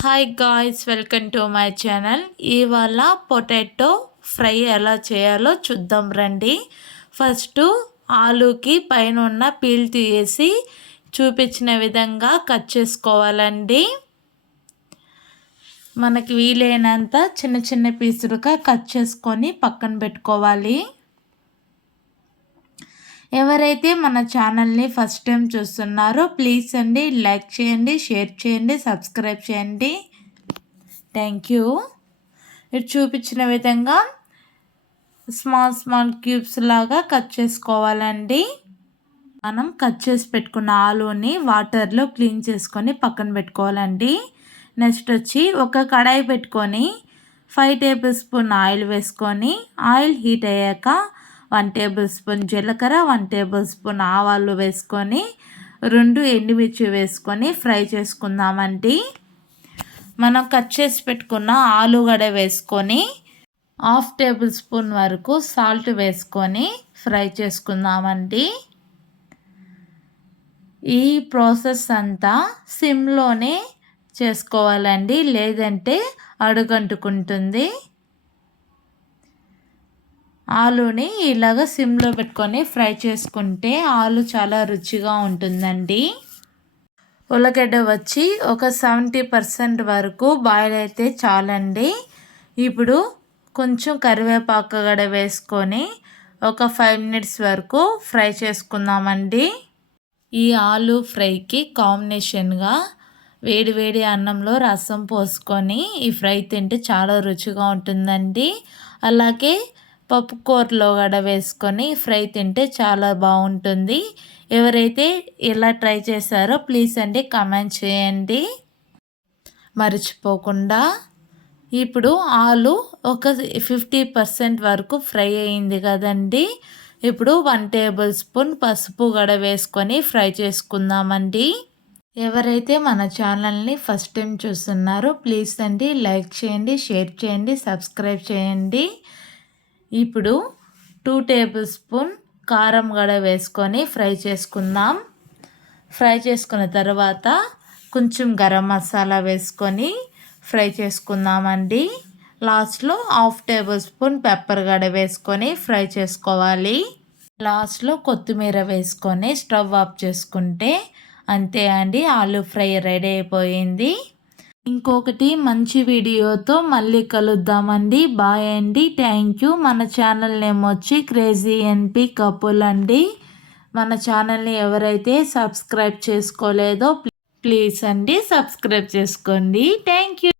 Hi guys, welcome to my channel. ఇవాళ potato fry ఎలా చేయాలో చూద్దాం రండి. ఫస్ట్ ఆలూకి పైన ఉన్న పీల్ తీసి చూపించిన విధంగా కట్ చేసుకోవాలండి. మనకి వీలైనంత చిన్న చిన్న పీసులుగా కట్ చేసుకొని పక్కన పెట్టుకోవాలి. ఎవరైతే మన ఛానల్ని ఫస్ట్ టైం చూస్తున్నారో ప్లీజ్ అండి లైక్ చేయండి, షేర్ చేయండి, సబ్స్క్రైబ్ చేయండి. Thank you. ఇటు చూపించిన విధంగా స్మాల్ క్యూబ్స్ లాగా కట్ చేసుకోవాలండి. మనం కట్ చేసి పెట్టుకున్న ఆలూని వాటర్లో క్లీన్ చేసుకొని పక్కన పెట్టుకోవాలండి. నెక్స్ట్ వచ్చి ఒక కడాయి పెట్టుకొని 5 టేబుల్ స్పూన్ ఆయిల్ వేసుకొని ఆయిల్ హీట్ అయ్యాక 1 టేబుల్ స్పూన్ జీలకర్ర, 1 టేబుల్ స్పూన్ ఆవాలు వేసుకొని 2 ఎండుమిర్చి వేసుకొని ఫ్రై చేసుకుందామండి. మనం కట్ చేసి పెట్టుకున్న ఆలుగడ్డ వేసుకొని 1/2 టేబుల్ స్పూన్ వరకు సాల్ట్ వేసుకొని ఫ్రై చేసుకుందామండి. ఈ ప్రాసెస్ అంతా సిమ్లోనే చేసుకోవాలండి, లేదంటే అడుగంటుకుంటుంది. ఆలుని ఇలాగ సిమ్లో పెట్టుకొని ఫ్రై చేసుకుంటే ఆలు చాలా రుచిగా ఉంటుందండి. ఉల్లగడ్డ వచ్చి ఒక 70% వరకు బాయిల్ అయితే చాలండి. ఇప్పుడు కొంచెం కరివేపాకు గడ వేసుకొని ఒక 5 మినిట్స్ వరకు ఫ్రై చేసుకుందామండి. ఈ ఆలు ఫ్రైకి కాంబినేషన్గా వేడి వేడి అన్నంలో రసం పోసుకొని ఈ ఫ్రై తింటే చాలా రుచిగా ఉంటుందండి. అలాగే పప్పు కూరలో కూడా వేసుకొని ఫ్రై తింటే చాలా బాగుంటుంది. ఎవరైతే ఇలా ట్రై చేశారో ప్లీజ్ అండి కామెంట్ చేయండి మర్చిపోకుండా. ఇప్పుడు ఆలు ఒక 50% వరకు ఫ్రై అయింది కదండి. ఇప్పుడు 1 టేబుల్ స్పూన్ పసుపు కూడా వేసుకొని ఫ్రై చేసుకుందామండి. ఎవరైతే మన ఛానల్ని ఫస్ట్ టైం చూస్తున్నారో ప్లీజ్ అండి లైక్ చేయండి, షేర్ చేయండి, సబ్స్క్రైబ్ చేయండి. ఇప్పుడు 2 టేబుల్ స్పూన్ కారం కూడా వేసుకొని ఫ్రై చేసుకుందాం. ఫ్రై చేసుకున్న తర్వాత కొంచెం గరం మసాలా వేసుకొని ఫ్రై చేసుకుందామండి. లాస్ట్లో 1/2 టేబుల్ స్పూన్ పెప్పర్ గడ వేసుకొని ఫ్రై చేసుకోవాలి. లాస్ట్లో కొత్తిమీర వేసుకొని స్టవ్ ఆఫ్ చేసుకుంటే అంతే అండి, ఆలు ఫ్రై రెడీ అయిపోయింది. ఇంకొకటి మంచి వీడియోతో మళ్ళీ కలుద్దామండి. బాయ్ అండి, థ్యాంక్ యూ. మన ఛానల్ నేమ్ వచ్చి క్రేజీ ఎన్పి కపుల్ అండి. మన ఛానల్ని ఎవరైతే సబ్స్క్రైబ్ చేసుకోలేదో ప్లీజ్ అండి సబ్స్క్రైబ్ చేసుకోండి. Thank you.